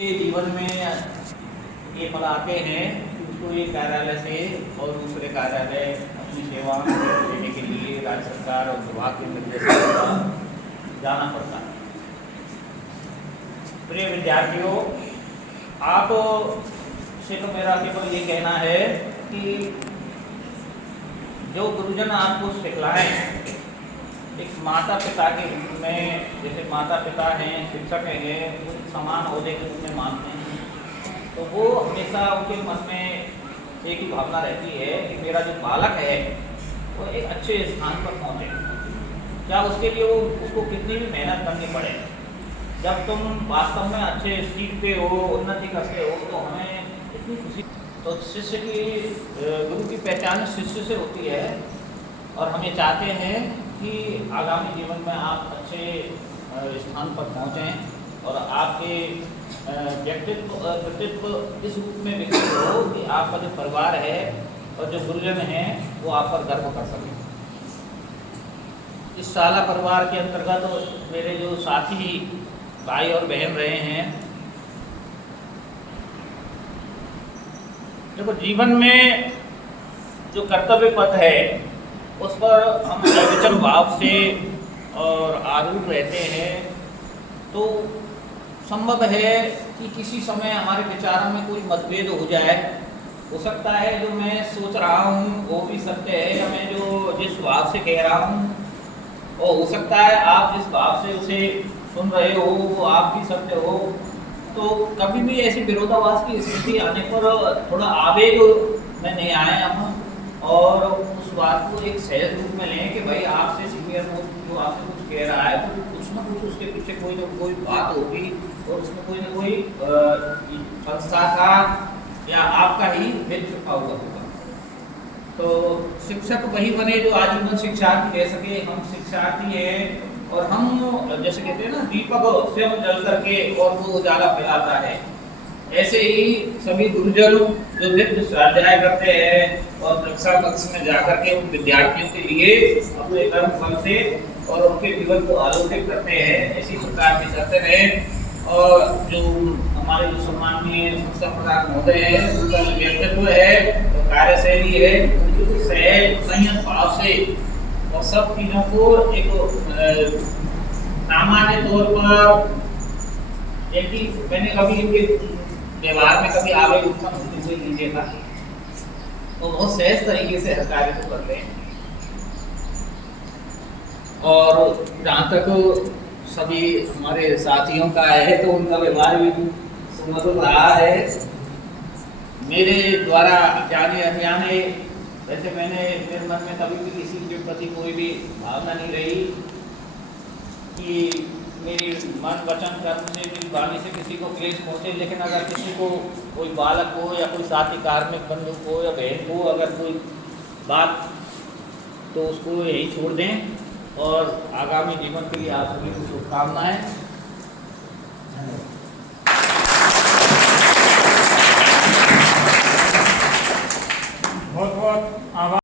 ये जीवन में ये पल आते हैं कि उसको एक कार्यालय से और दूसरे कार्यालय अपनी सेवाओं देने के लिए राज्य सरकार और विभाग के निर्देश जाना पड़ता है। प्रिय विद्यार्थियों, आप से तो मेरा केवल ये कहना है कि जो गुरुजन आपको सिखलाएं, एक माता पिता के रूप में, जैसे माता पिता हैं, शिक्षक हैं, वो समान ओहदे के रूप में मानते हैं, तो वो हमेशा उनके मन में एक ही भावना रहती है कि मेरा जो बालक है वो एक अच्छे स्थान पर पहुँचे, क्या उसके लिए वो उसको कितनी भी मेहनत करनी पड़े। जब तुम वास्तव में अच्छे सीखते हो, उन्नति करते हो, तो हमें इतनी खुशी। तो शिष्य की गुरु की पहचान शिष्य से होती है, और हम ये चाहते हैं कि आगामी जीवन में आप अच्छे स्थान पर पहुँचें और आपके व्यक्तित्व इस रूप में विकसित हो कि आपका जो परिवार है और जो गुरुजन हैं वो आप पर गर्व कर सकें। इस शाला परिवार के अंतर्गत मेरे जो साथी भाई और बहन रहे हैं, देखो जीवन में जो कर्तव्य पथ है उस पर हम अविचल भाव से और आरूढ़ रहते हैं, तो संभव है कि किसी समय हमारे विचारों में कोई मतभेद हो जाए। हो सकता है जो मैं सोच रहा हूँ वो भी सत्य है, या मैं जो जिस भाव से कह रहा हूँ, और हो सकता है आप जिस भाव से उसे सुन रहे हो वो आप भी सत्य हो। तो कभी भी ऐसी विरोधाभास की स्थिति आने पर थोड़ा आवेग में नहीं आए हम, और उस बात को एक सहज रूप में लें कि भाई आपसे सीनियर जो आपसे कुछ कह रहा है तो कुछ ना कुछ उसके पीछे कोई ना कोई बात होगी, और उसमें कोई ना कोई संस्था का या आपका ही हित छुपा हुआ होगा। तो शिक्षक वही बने जो आजीवन शिक्षार्थी रह सके। हम शिक्षार्थी हैं, और हम जैसे कहते हैं ना, दीपक स्वयं जल करके और वो उजाला फैलाता है, ऐसे ही सभी गुरुजन जो नित्य स्वाध्याय करते हैं और कक्षा कक्ष में जाकर के उन विद्यार्थियों के लिए अपने कर्म फल से और उनके जीवन को आलोकित करते हैं, इसी प्रकार के करते रहे। और जो हमारे जो सम्माननीय शिक्षा प्रधान महोदय हैं, उनका जो व्यक्तित्व है, कार्यशैली है, सहज संयत भाव से और सब चीज़ों को एक सामान्य तौर पर, यदि मैंने कभी इनके व्यवहार में कभी आवेग उत्पन्न होते हुए नहीं देखा, तो बहुत सहज तरीके से हर कार्य को करते हैं। और जहाँ तक सभी हमारे साथियों का है तो उनका व्यवहार भी सुमधुर रहा है। मेरे द्वारा जाने अनजाने वैसे मेरे मन में कभी भी किसी के प्रति कोई भी भावना नहीं रही कि मेरी मन वचन कर्म से, मेरी वाणी से किसी को क्लेश पहुँचे। लेकिन अगर किसी को, कोई बालक हो या कोई साथी कार्मिक बंधु को या बहन को अगर कोई बात, तो उसको यही छोड़ दें, और आगामी जीवन के लिए आप सभी को शुभकामनाएं। बहुत बहुत आभार।